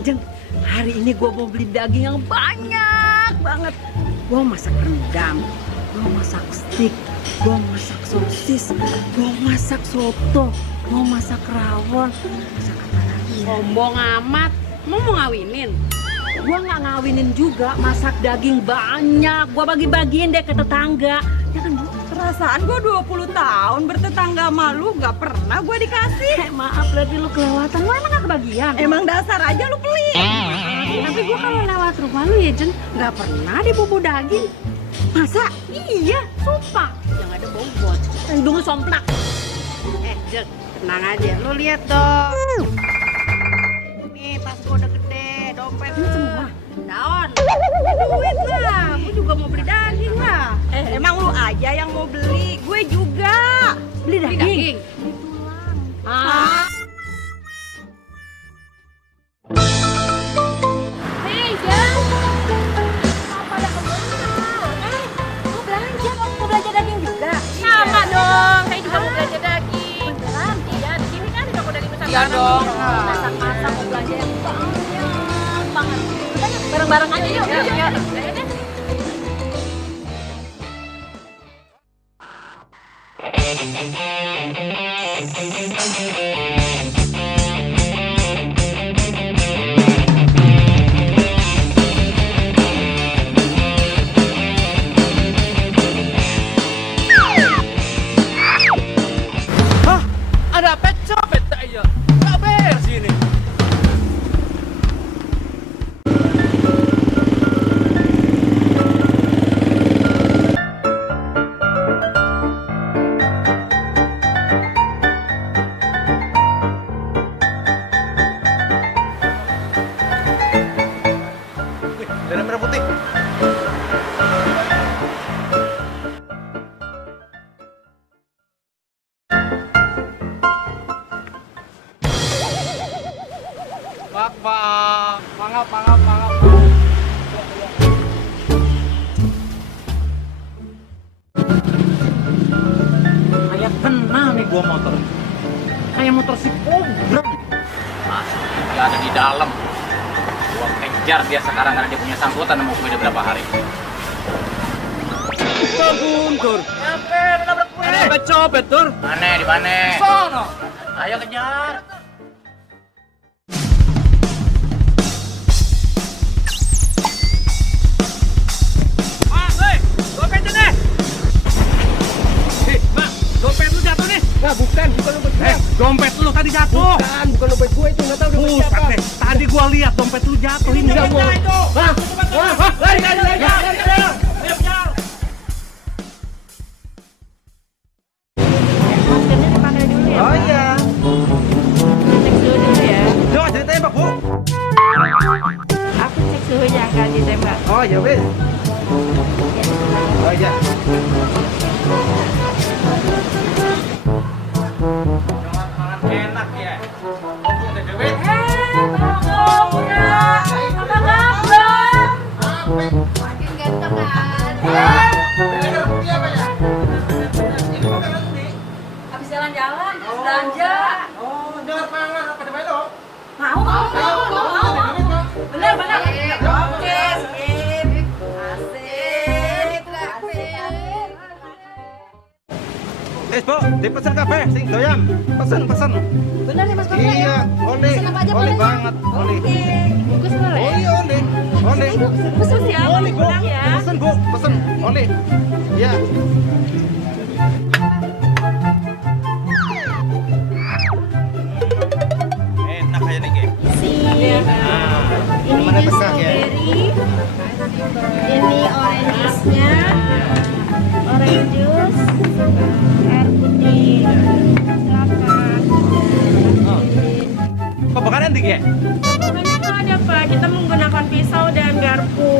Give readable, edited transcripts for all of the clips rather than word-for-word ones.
Jeng, hari ini gue mau beli daging yang banyak banget. Gue masak rendang, gue masak steak, gue masak sosis, gue masak soto, gue masak rawon, masak apa lagi ya? Sombong amat, mau ngawinin? Gue nggak ngawinin juga, masak daging banyak. Gue bagi-bagiin deh ke tetangga. Ya kan, Bu? Perasaan gue 20 tahun bertetangga sama lu, gak pernah gue dikasih. Maaf, berarti lu kelewatan. Lu emang gak kebagian? Emang dasar aja lu pelit. Tapi gue kalau lewat rumah lu ya, Jen, gak pernah deh bubur daging. Masa? Iya, sumpah. Yang ada bobot. Hidungnya somplak. Jeng, tenang aja. Lu lihat dong. Nih, tas gua udah gede, dompet Ini semua? daun. Duit lah, gua juga mau beli daging lah. Emang lu aja yang mau beli, gue juga. Beli Beli daging? daging. Ah. Hei, Jeng. Mau pada kemana? Mau belanja? Mau belanja daging juga? Sama dong, saya juga mau belanja daging. Beneran? Iya, di sini kan di toko daging Nusantara. Iya dong. Masak-masak mau belanja yang banyak banget. Makanya bareng-bareng aja yuk. Iya, iya. Hah? Ada pet shop ya? Nggak beres ini. Wih, ada merah putih. Pak, mangap. Kayak kenal nih gua motor. Kayak motor si Kobra. Masih dia ada di dalam. Gua kejar dia sekarang karena dia punya sambutan sama gue udah berapa hari. Guntur. Nyampe, nabrak gue. Ada pet shop, Tur. Mana di mana? Sono. Ayo kejar. Dompetnya deh. Mak, dompet lu jatuh nih. Nah, bukan dompet gue. Dompet lu tadi jatuh. Bukan dompet gue itu, nggak tahu dompet Buset siapa. deh. Tadi gua lihat dompet lu jatuh ini. Nggak mau. Hah? Lari. Maskernya dipakai dulu ya. Oh iya. Cek suhu dulu ya. Coba ditembak, Bu. Aku cek suhunya, nggak ditembak. Oh ya wes. Oh iya. Enak ya. Ada duit. Makin ganteng kan? Habis jalan-jalan, belanja. Oh, dengar pangan apa di mana? Mau. Bener. Oke, sip. Asik. Bu, dipesan kafe, sing doyan. Pesen. Bener ya Mas Kopra ya? Iya, oleh. Pesen apa aja Oleh boleh? banget, oleh. Bungkus boleh? Oh iya, oleh. Pesen ya, Oleh, Bu. pulang ya. Pesen, Bu. Pesen, oleh. Iya. Enak aja nih, Ge. Ini Mana jus pesan ya? strawberry, ini orange juice-nya, orange juice, air putih. Silakan. Kok bakaran nih, Ge? Pokoknya nggak ada Pak, kita menggunakan pisau dan garpu.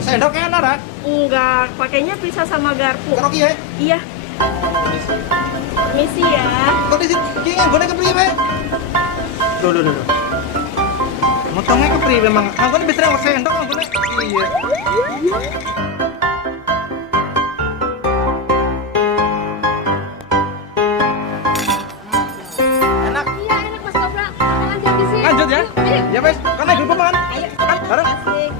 Sendok enak, Rak. Enggak, pakainya pisau sama garpu. Karo kiye. Iya. Misi ya. Kok di sini kiye gone kepriye, Pak? Duh. Motongnya kepriye memang. Aku ini bisa sendok aku nih. Iya. Iya enak Mas Kopra. Lanjut di sini. Lanjut ya? Yuk. Ya Ya wes, kan naik gerbong kan? Ayo, Kan bareng. asik.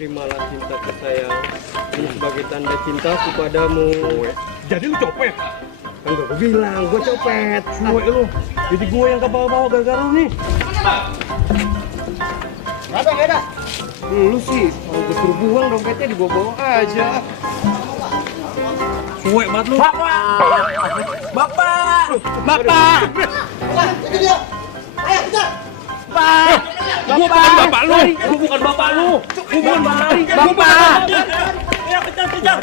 Terimalah cintaku sayang, ini sebagai tanda cintaku padamu. Jadi lu copet? Kan gue bilang, gue copet. Gue lu. Jadi gue yang kebawa-bawa gara-gara lu nih. Ada, nggak ada. Lu sih, kalau gue suruh buang dompetnya dibawa-bawa aja. Cuek banget lu. Bapak, itu dia. Ayo, kejar. Gue bukan bapak lu. Gue bukan bapak lu. Gue bukan bapak. Ayo kejar.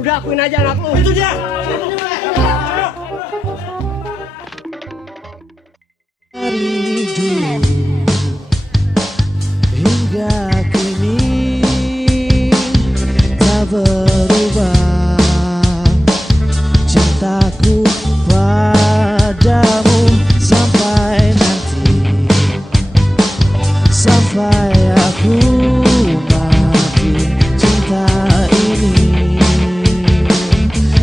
Udah akuin aja anak lu. Itu dia. Hingga kini tak berubah cintaku padamu sampai nanti, sampai aku mati. Cinta ini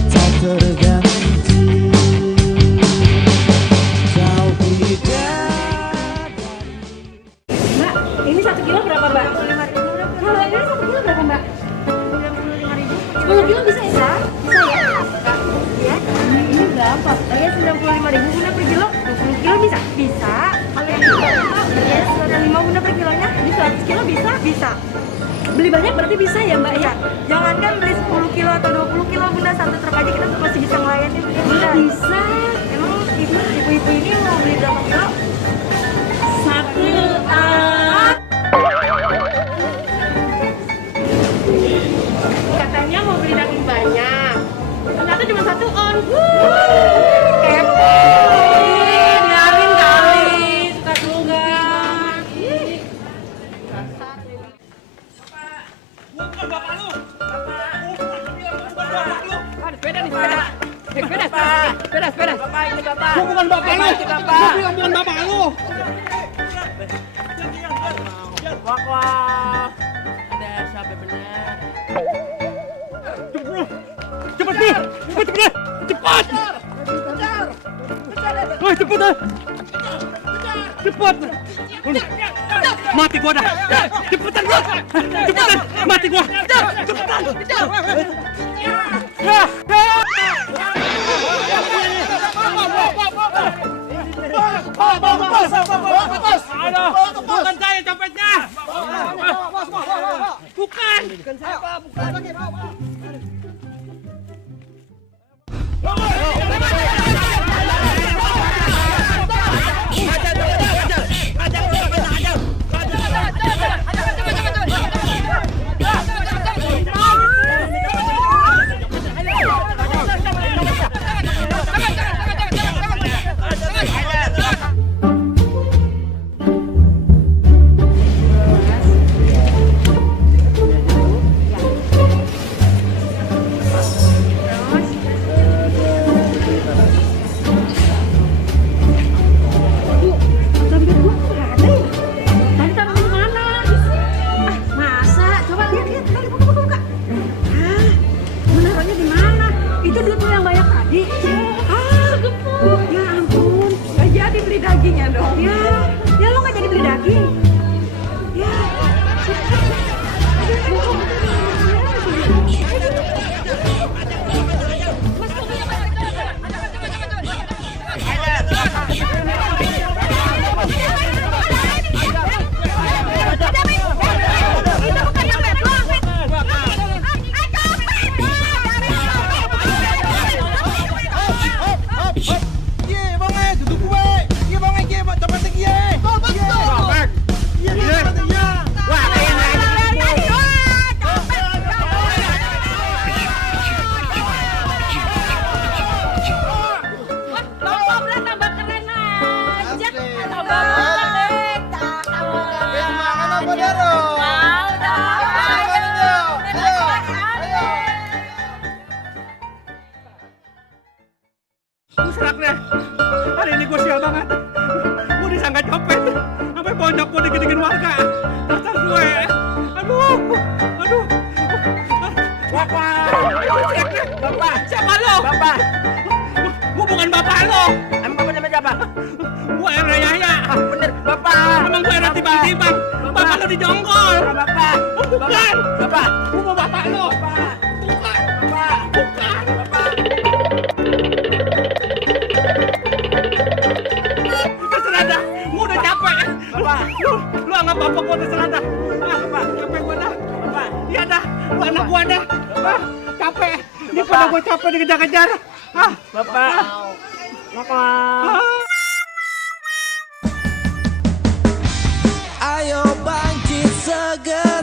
tak terganti. Kau bidadari. Mbak, ini 1 kilo berapa, Mbak? 5.000. Kalau ini 1 kilo berapa, Mbak? 95.000. 10 kilo bisa ya? Bisa ya? Ya. Ini berapa? Saya 95.000 Bunda per kilo. 20 kilo bisa? Bisa. Kalau yang kilo itu ya 95 Bunda per kilonya. Ini 100 kilo bisa? Bisa. Beli banyak berarti bisa ya, Mbak ya? Jangankan beli 10 kilo atau 20 kilo Bunda, satu truk aja kita masih bisa ngelayanin Bunda. Bisa. Emang ibu-ibu ini mau beli berapa kilo? 1 Katanya mau beli daging banyak. Ternyata cuma 1 on. biarin kali, suka tunggal. Gue bukan bapak lu. Sepeda nih, sepeda. Sepeda. Bapak ini bapak. Gue bukan bapak lu. Gue bilang bukan bapak lu. Wah. Ada siapa benar? Cepat bro. Cepat. Woi, cepet ah. Cepat. Mati gua dah. Cepetan bro. Cepetan. Mati gua. Cepetan. Bos. Aduh, bukan saya copetnya. Bukan. Bukan saya, Pak. Bukan. Serak deh. Hari ini gue sial banget. Gue disangka copet. Sampai bonyok gue dikit-dikitin warga. Dasar gue. Aduh. Bapak. Bapak. Siapa lo? Bapak. Gue bukan bapak lo. Emang bapak namanya siapa? Gue Era Yahya. Bener, bapak. Emang gue Era Tibang-Tibang. Bapak lo dijonggol. Bapak. Bukan. Bapak. Gue mau bapak lo. Bapak. Bukan. Bapak. Bukan. Bapak. Terserah dah. Gue udah capek. Bapak. Lu anggap bapak gue terserah dah. Bapak. Capek gue dah. Bapak. Iya dah. Lu anak gue dah. Capek. Ini pada gue capek dikejar-kejar. Bapak. Bapak. Ayo bangkit segera.